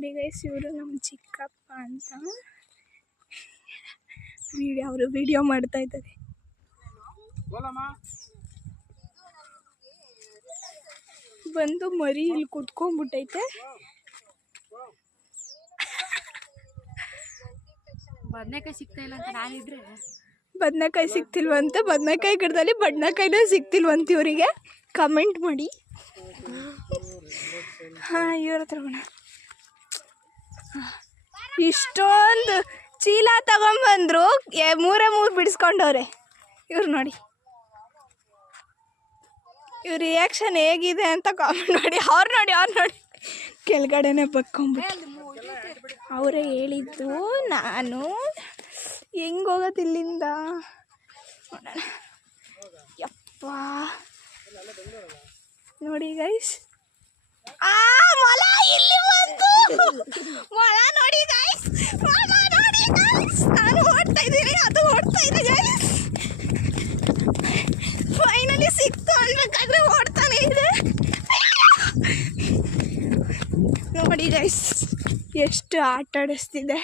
ನೋಡಿ ಗೈಸ್, ಇವರು ನಮ್ಮ ಚಿಕ್ಕಪ್ಪ ಅಂತ ಅವರು ವಿಡಿಯೋ ಮಾಡ್ತಾ ಇದ್ದಾರೆ. ಬಂದು ಮರಿ ಇಲ್ಲಿ ಕುತ್ಕೊಂಡ್ಬಿಟ್ಟೈತೆ. ಬದನೆಕಾಯಿ ಸಿಗ್ತಾ ಇಲ್ಲ ಅಂತ ನಾನಿದ್ರೆ ಬದನೆಕಾಯಿ ಸಿಗ್ತಿಲ್ವಂತೆ. ಬದನೆಕಾಯಿ ಗಿಡದಲ್ಲಿ ಬದನೆಕಾಯಿನೇ ಸಿಗ್ತಿಲ್ವಂತ ಇವರಿಗೆ. ಕಮೆಂಟ್ ಮಾಡಿ. ಹಾಂ, ಇವ್ರ ಹತ್ರ ಇಷ್ಟೊಂದು ಚೀಲ ತಗೊಂಬಂದ್ರು, ಮೂರೇ ಬಿಡಿಸ್ಕೊಂಡವ್ರೆ ಇವ್ರು. ನೋಡಿ ಇವ್ರ ರಿಯಾಕ್ಷನ್ ಹೇಗಿದೆ ಅಂತ ಕಾಮೆಂಟ್ ಮಾಡಿ. ಅವ್ರು ನೋಡಿ ಕೆಳಗಡೆನೆ ಬಕ್ಕೊಂಬಿಟ್ಟು. ಅವರೇ ಹೇಳಿದ್ದು, ನಾನು ಹೆಂಗೆ ಹೋಗೋದು ಇಲ್ಲಿಂದ ನೋಡೋಣ. ಯಪ್ಪ ನೋಡಿ ಗೈಸ್, ಮೊಲ ಇಲ್ಲಿ ಬಂತು. ಮೊಲ ನೋಡಿ ಗೈಸ್, ನಾನು ಓಡ್ತಾ ಇದ್ದೀನಿ, ಅದು ಓಡ್ತಾ ಇದೆ ಗೈಸ್. ಫೈನಲಿ ಸಿಕ್ತು ಅನ್ಬೇಕಾದ್ರೆ ಓಡ್ತಾನೆ ಇದೆ. ನೋಡಿ ಗೈಸ್ ಎಷ್ಟು ಆಟ ಆಡಿಸ್ತಿದೆ.